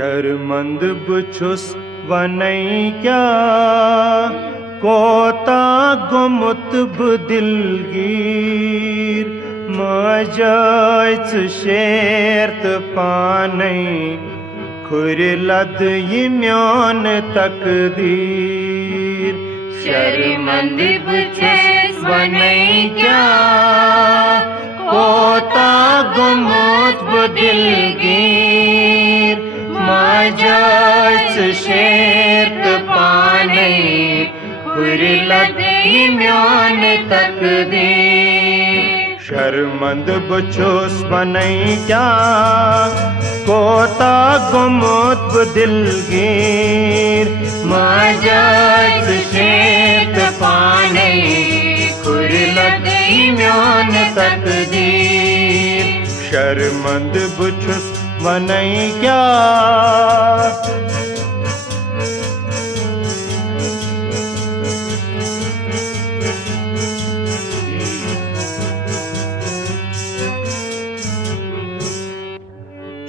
शर्मंद बुछुस वनई क्या कोता गुमुत दिलगीर मजायच शेरत पानई खुरलद ये म्यान तकदीर। शर्मंद बुछुस वनई क्या कोता गुमुत दिलगीर मजायच शेरत पानई खुरलद ये म्यान तकदीर। शर्मंद बुछुस वनई क्या कोता गुमुत दिलगीर मजायच शेरत पानई खुरलद ये म्यान तकदीर। शर्मंद बुछुस वनई क्या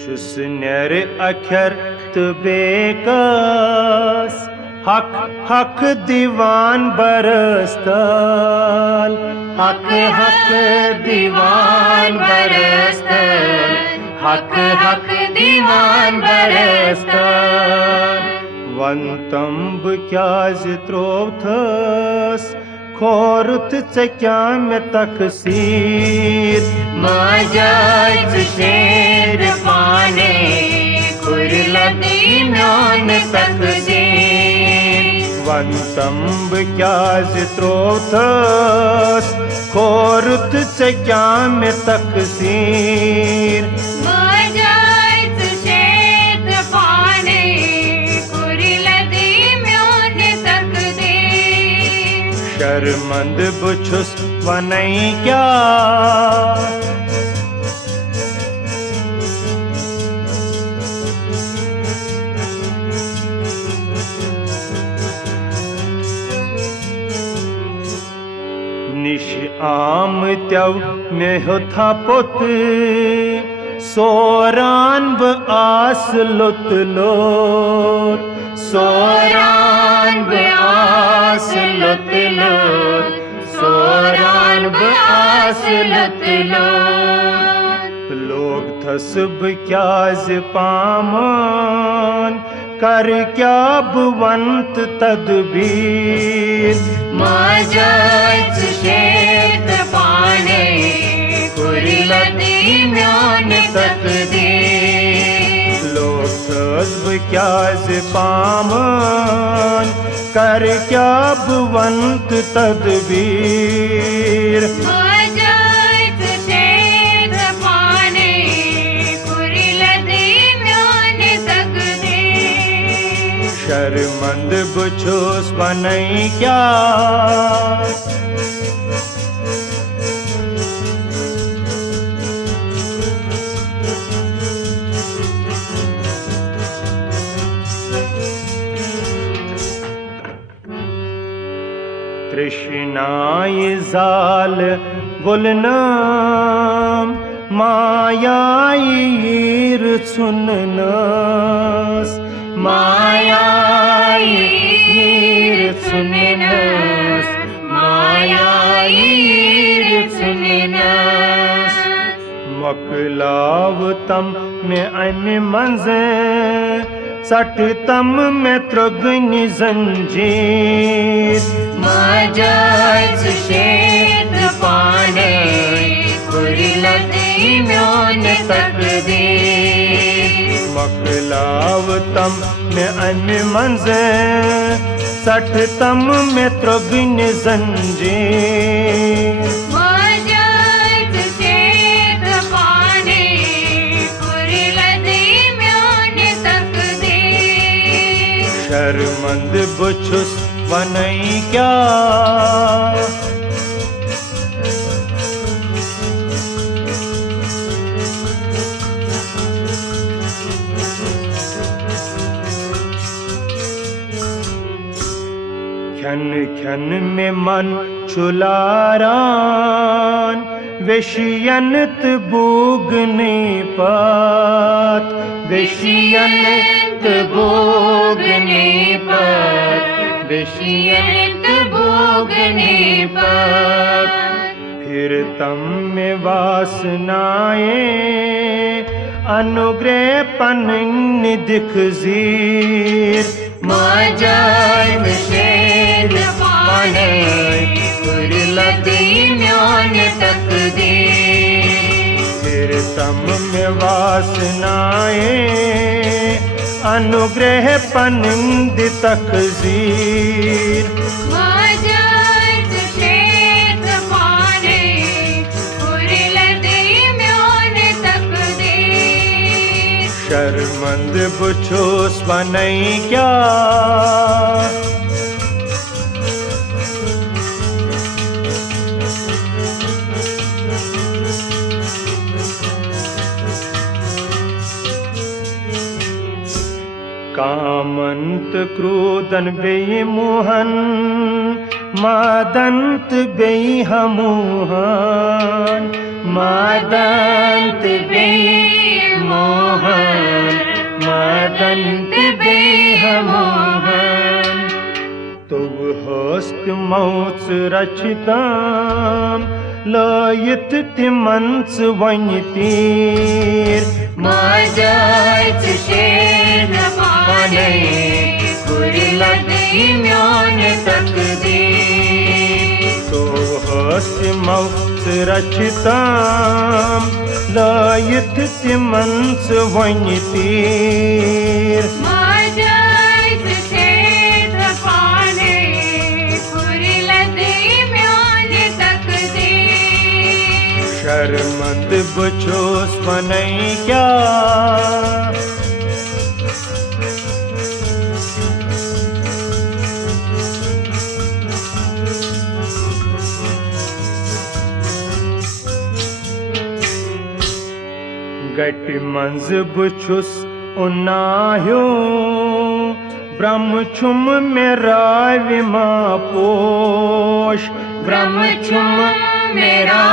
चुसनेर अखर बेकस हक हक दीवान बरस्तल हक हक दीवान बरस्तल हक हक दीवान बरस्तल। वंतंब क्या त्रोथस खोरुत क्या में तकसीर मजायच शेर पाने खुरलद ये म्यान तकदीर। वंतंब क्या त्रोथस खोरुत क्या में तकसीर मजायच शेर पाने खुरलद ये म्यान तकदीर। शर्मंद बुछुस वनई क्या निश आम त्यव में होथा पुत सोरान ब आस लुत लोत सोरान बआस लुत लोत सोरान बआस लुत लोत। लोग थसब क्या पामान कर क्या बुवंत तदबीर मजायच शेरत पाने खुरलद ये म्यान तकदीर। लोग थसब क्या पामान कर क्या बुवंत तदबीर मजायच शेरत पाने खुरलद ये म्यान तकदीर। शर्मंद बुछुस वनई क्या तृष्णाई जाल गुलनाम मायाईर सुननस मायाईर सुननस मायाईर सुननस। मकलावतम में अन मंजे सटतम में त्रुगनि जंजीर मजायच शेरत पाने खुरलद ये म्यान तकदीर। मकलावतम में अन मंजे सटतम में त्रुगनि जंजीर मजायच शेरत पाने खुरलद ये म्यान तकदीर। शर्मंद बुछुस वनई क्या खन खन में मन छुलारान वेशियनत बूगने पात विषयंत भोगने पर, विषयंत भोगने पर, फिर तम में वासनाएं अनुग्रह पन दिख जीर मजाय विषेद पाने पुरलदी म्यान तकदीर। फिर तम में वासनाएं अनुग्रह पन तक जीर मजाय विषेद पाने पुरलदी म्यान तकदीर। शर्मंद बुछोस बनई क्या कामंत क्रोधन बेई मोहन मादंत बेई हमोहन मदंत बे मोहन, मदंत बे मोहन। तुव हस्त मौस रचिताम लयत तिमंस वनितीर मजाय विषेद पाने पुरलदी म्यान तकदीर। तुव हस्त मौस रचिताम लयत तिमंस वनितीर मजाय विषेद पाने पुरलदी म्यान तकदीर। शर्मंद बुछोस बनई क्या गट मंज बुछुस उन्नाह्यो ब्रह्मचुम मेरा विमा पोष ब्रह्मचुम मेरा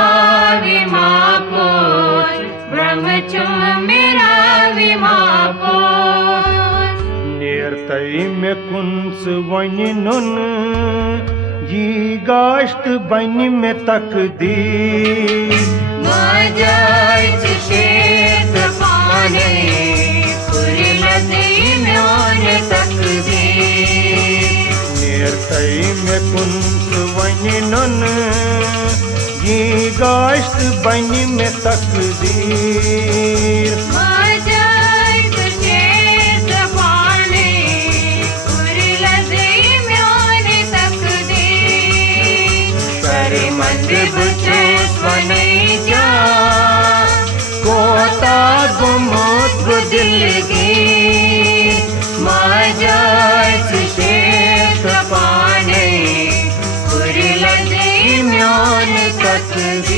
विमापोष, ब्रह्मचुम मेरा विमापोष। नेरतई में कुंस वनि नुन ये गाश्त बन में तकदीर मजाय विषेद पाने पुरलदी म्यान तकदीर। नेरतई में कुंस वनि नुन ये गाश्त बन में तकदीर मजाय विषेद पाने पुरलदी म्यान तकदीर। शर्मंद बुछोस बनई क्या कोता गुमोत दिल की मजाय विषेद पाने पुरलदी म्यान तकदीर।